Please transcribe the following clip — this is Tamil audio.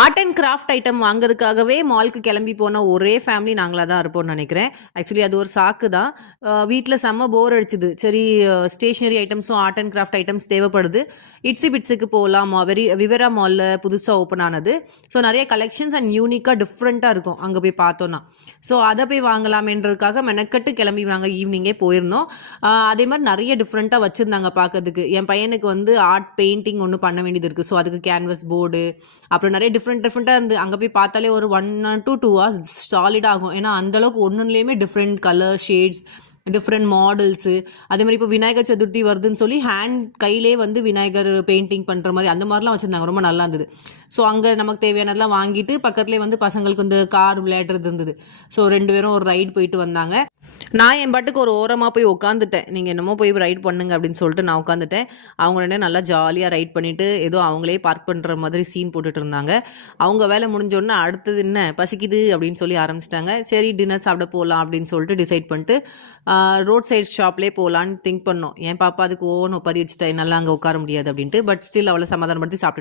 ஆர்ட் அண்ட் கிராஃப்ட் ஐட்டம் வாங்குறதுக்காகவே மால்க்கு கிளம்பி போன ஒரே ஃபேமிலி நாங்களா தான் இருப்போம்னு நினைக்கிறேன். ஆக்சுவலி அது ஒரு சாக்கு தான். வீட்ல செம்ம போர் அடிச்சுது. சரி, ஸ்டேஷனரி ஐட்டம்ஸும் ஆர்ட் அண்ட் கிராஃப்ட் ஐட்டம்ஸ் தேவைப்படுது. இட்ஸி பிட்ஸுக்கு போகலாம். விவேரா மால்ல புதுசா ஓப்பன் ஆனது. ஸோ நெறைய கலெக்ஷன்ஸ் அண்ட் யூனிக்கா டிஃப்ரெண்ட்டா இருக்கும் அங்க போய் பார்த்தோம்னா. ஸோ அத போய் வாங்கலாமேன்றதுக்காக மெனக்கட்டு கிளம்பி நாங்க ஈவினிங்கே போயிருந்தோம். அதே மாரி நெறைய டிஃப்ரெண்ட்டா வச்சிருந்தாங்க பார்க்கறதுக்கு. என் பையனுக்கு வந்து ஆர்ட் பெயிண்டிங் ஒண்ணு பண்ண வேண்டியது இருக்கு. ஸோ அதுக்கு கேன்வாஸ் போர்டு, அப்புறம் நிறைய டிஃப்ரெண்ட்டாக இருந்து அங்கே போய் பார்த்தாலே ஒரு 1 to 2 hours சாலிடாக ஆகும். ஏன்னா அந்தளவுக்கு ஒன்றுலேயுமே different colour shades, different models. அதே மாதிரி இப்போ விநாயகர் சதுர்த்தி வருதுன்னு சொல்லி கையிலே வந்து விநாயகர் பெயிண்டிங் பண்ணுற மாதிரி அந்த மாதிரிலாம் வச்சுருந்தாங்க. ரொம்ப நல்லா இருந்தது. ஸோ அங்கே நமக்கு தேவையானதெல்லாம் வாங்கிட்டு பக்கத்துலேயே வந்து பசங்களுக்கு வந்து கார் விளையாடுறது இருந்தது. ஸோ 2 பேரும் ஒரு ரைடு போயிட்டு வந்தாங்க. நான் என் பாட்டுக்கு ஒரு ஓரமாக போய் உட்காந்துட்டேன். நீங்கள் என்னமோ போய் ரைட் பண்ணுங்க அப்படின்னு சொல்லிட்டு நான் உட்காந்துட்டேன். அவங்க 2 நல்லா ஜாலியாக ரைட் பண்ணிவிட்டு ஏதோ அவங்களே பார்க் பண்ணுற மாதிரி சீன் போட்டுட்டு இருந்தாங்க. அவங்க வேலை முடிஞ்சோடனே அடுத்தது என்ன பசிக்குது அப்படின்னு சொல்லி ஆரம்பிச்சிட்டாங்க. சரி, டின்னர் சாப்பிட போகலாம் அப்படின்னு சொல்லிட்டு டிசைட் பண்ணிட்டு ரோட் சைட் ஷாப்லேயே போகலான்னு திங்க் பண்ணோம். என் பாப்பா அதுக்கு ஒப்பறி வச்சுட்டேன், நல்லா அங்கே உட்கார முடியாது அப்படின்ட்டு. பட் ஸ்டில் அவளை சமாதானப்படுத்தி சாப்பிட்டுட்டு